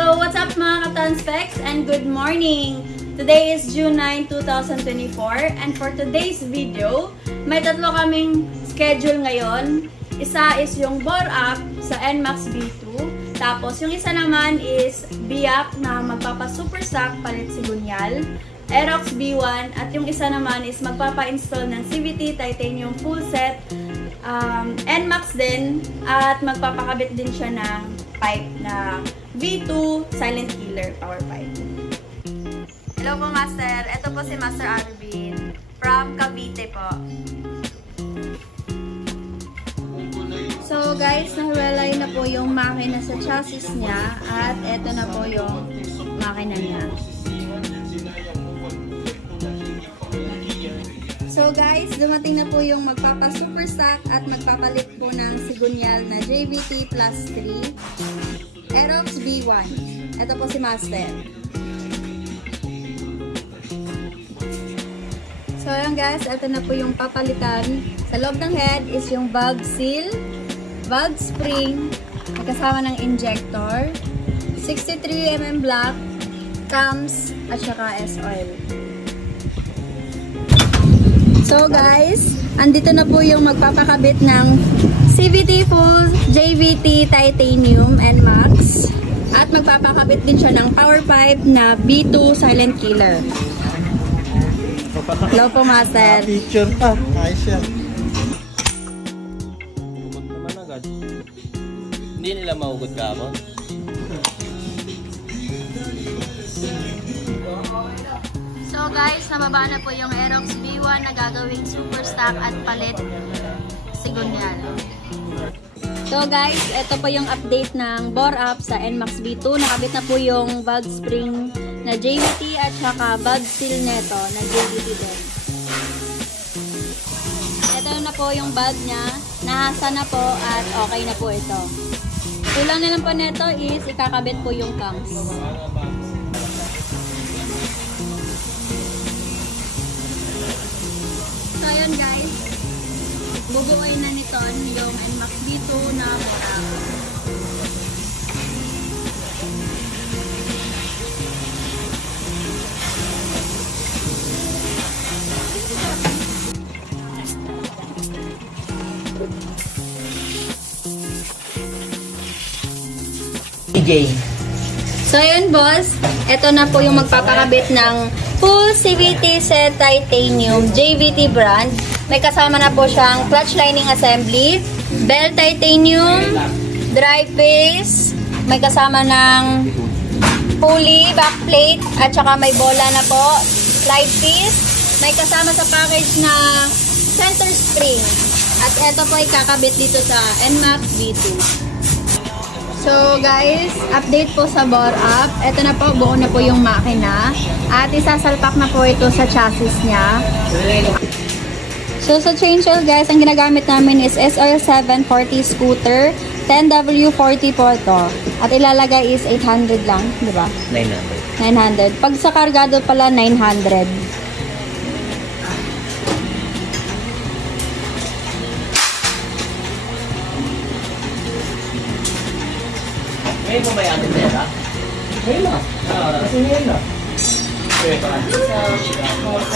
So, what's up mga ka-Transpecs and good morning! Today is June 9, 2024 and for today's video, may tatlo kaming schedule ngayon. Isa is yung bore up sa NMAX V2. Tapos, yung isa naman is biyak na magpapa-superstock palit sigunyal, Aerox B1, at yung isa naman is magpapa-install ng CVT Titanium full set, NMAX din, at magpapakabit din siya ng pipe na V2 Silent Killer power pipe. Hello po, Master. Ito po si Master Arvin from Cavite po. So guys, nahiwalay na po yung makina sa chassis niya at ito na po yung makina niya. So guys, dumating na po yung magpapa-superstock at magpapalit po ng sigunyal na JVT Plus 3 Aerox B1. Ito po si Master. So ayan guys, ito na po yung papalitan. Sa loob ng head is yung valve seal, valve spring, kasama ng injector, 63mm black, cams, at saka S-oil. So guys, andito na po yung magpapakabit ng CVT full JVT Titanium NMAX at magpapakabit din siya ng power pipe na B2 Silent Killer. Hello po, Master. Picture pa. Ayos yan. Hugot naman agad. Hindi nila mahugot ka mo? So guys, nababa na po yung Aerox B1 na gagawing superstock at palit sigunyal. So guys, ito po yung update ng bore up sa NMAX V2. Nakabit na po yung valve spring na JVT at saka valve seal neto na JVT din. Ito na po yung valve niya. Nahasa na po at okay na po ito. Kulang na lang po neto is ikakabit po yung cams. So ayun guys, bubuoy na nito yung NMAX V2 na bore up. So ayun boss, ito na po yung magpapakabit ng full CVT set Titanium JVT brand. May kasama na po siyang clutch lining assembly, belt titanium, dry face, may kasama ng pulley, backplate, at saka may bola na po, slide piece, may kasama sa package na center spring. At ito po ikakabit dito sa NMAX V2. So guys, update po sa bore up. Ito na po, buo na po yung makina. At isasalpak na po ito sa chassis niya. So sa chain shell guys, ang ginagamit namin is SOL 740 scooter. 10W40 po ito. At ilalagay is 800 lang, di ba? 900. 900. Pag sa kargado pala, 900. Ngayon mo ba yung ating pera? Ngayon na. Kasi ngayon na.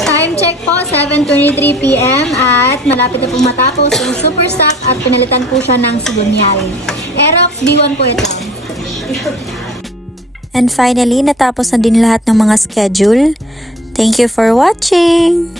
Time check po, 7:23 PM at malapit na pong matapos yung superstock at pinalitan po siya ng sigunyal. Aerox B1 po ito. And finally, natapos na din lahat ng mga schedule. Thank you for watching!